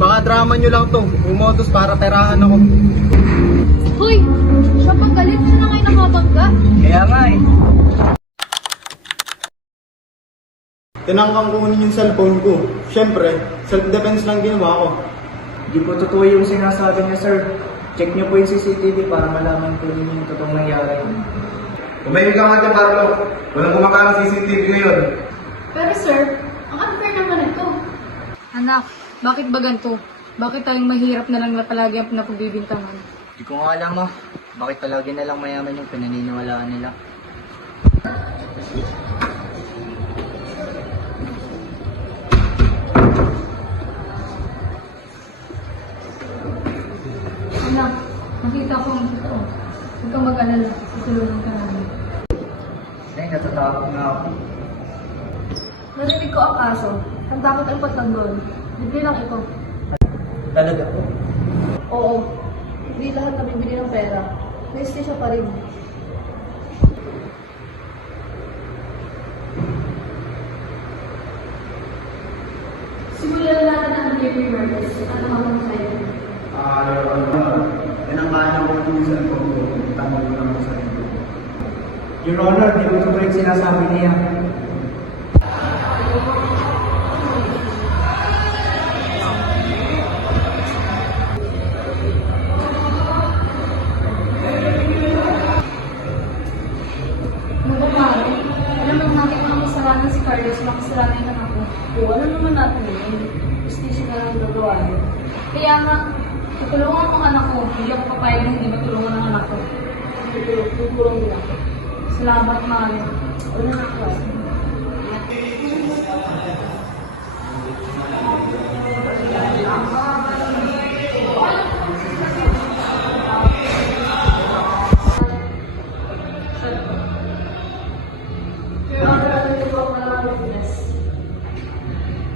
Baka drama nyo lang to. Umotos para perahan ako. Hoy! Siya pang galit, siya na ngayon nakabangga. Kaya nga eh. Tinangkang kunin yung cellphone ko. Siyempre, self-defense lang ginawa ko. Di po totoo yung sinasabi niya, sir. Check niyo po yung CCTV para malaman po ninyo yung totoong nangyari. Tumahimik ka nga dyan, Carlo. Walang kumakalang CCTV ngayon. Pero sir, ang unfair naman ito. Anak, bakit ba ganito? Bakit tayong mahirap na lang na palagi ang napagbibintangan? Di ko nga alam bakit palagi na lang mayaman yung pinaniniwalaan nila. Anak, nakita ko ang totoo. Huwag kang mag-alala, tutulungan ka namin. Ay, natatakot na ako. Narinig ko ang kaso. Ang takot ang pagtanggol. Bigli lang ito. Talaga po? Oo. Hindi lahat nabibili ng pera. May siya pa rin. Simulan na natin ang Baby Murders. Ano naman sa'yo? Tinangkahan ako yung cellphone ko. Tama ko lang ako sa inyo. Your Honor, di po totoo yung sinasabi niya. Ano ba pare? Alam naman natin ang kasalanan si Carlos na kasalanan yung anak ko. O ano naman natin yun? Justisya na lang gagawa yun. Kaya nga, tutulungan ko ang anak ko. Hindi ako papayag na hindi matulungan ang anak ko. Tutulong nila ako. Salamat, mahal. Wala na ako.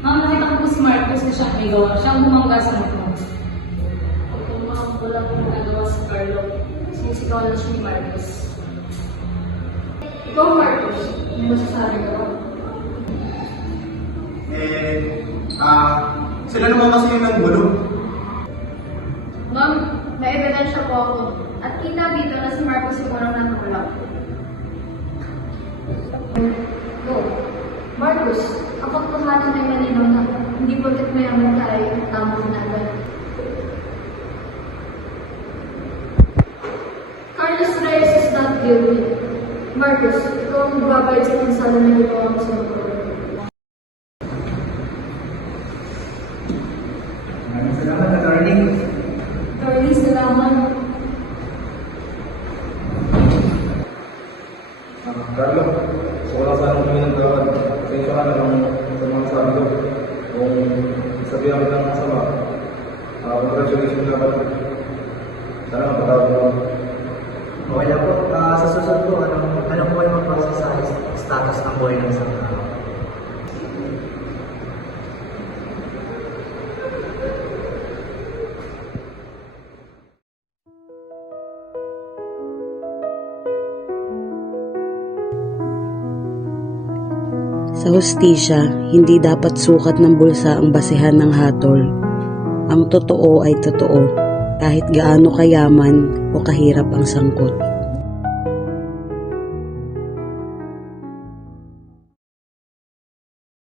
Ma'am, nakita ko po si Marcos na siya may gawa. Siya ang bumangga sa anak mo. Kung ma'am, wala pong nagawa si Carlo. Sinisigaw na siya ni Marcos. Ikaw, Marcos, may masasabi ka ba? Sila naman kasi yung nagbulo. Ma'am, may ebidensya po ako. At kita dito na si Marcos yung unang natulak. Go. Marcos, ang pagkakanan ay malinaw na hindi porket mayaman ka ay tama ka na agad. Carlos Reyes is not guilty. Marcos, ikaw ang magbabayad sa pinsala na ginagawa mo sa mga. Maraming salamat, attorney. Carlos, salamat. Carlo, gusto ko lang sana kami ng gawad. Pasensya ka na lang sa mga sabi ko. Kung sabihan kita ng masama, congratulations na ba? Sana mapatawag mo. Okay lang po. Sa susunod po, anong po yung mag-process sa status ng buhay ng isang tao? Sa hustisya, hindi dapat sukat ng bulsa ang basehan ng hatol. Ang totoo ay totoo, kahit gaano kayaman o kahirap ang sangkot.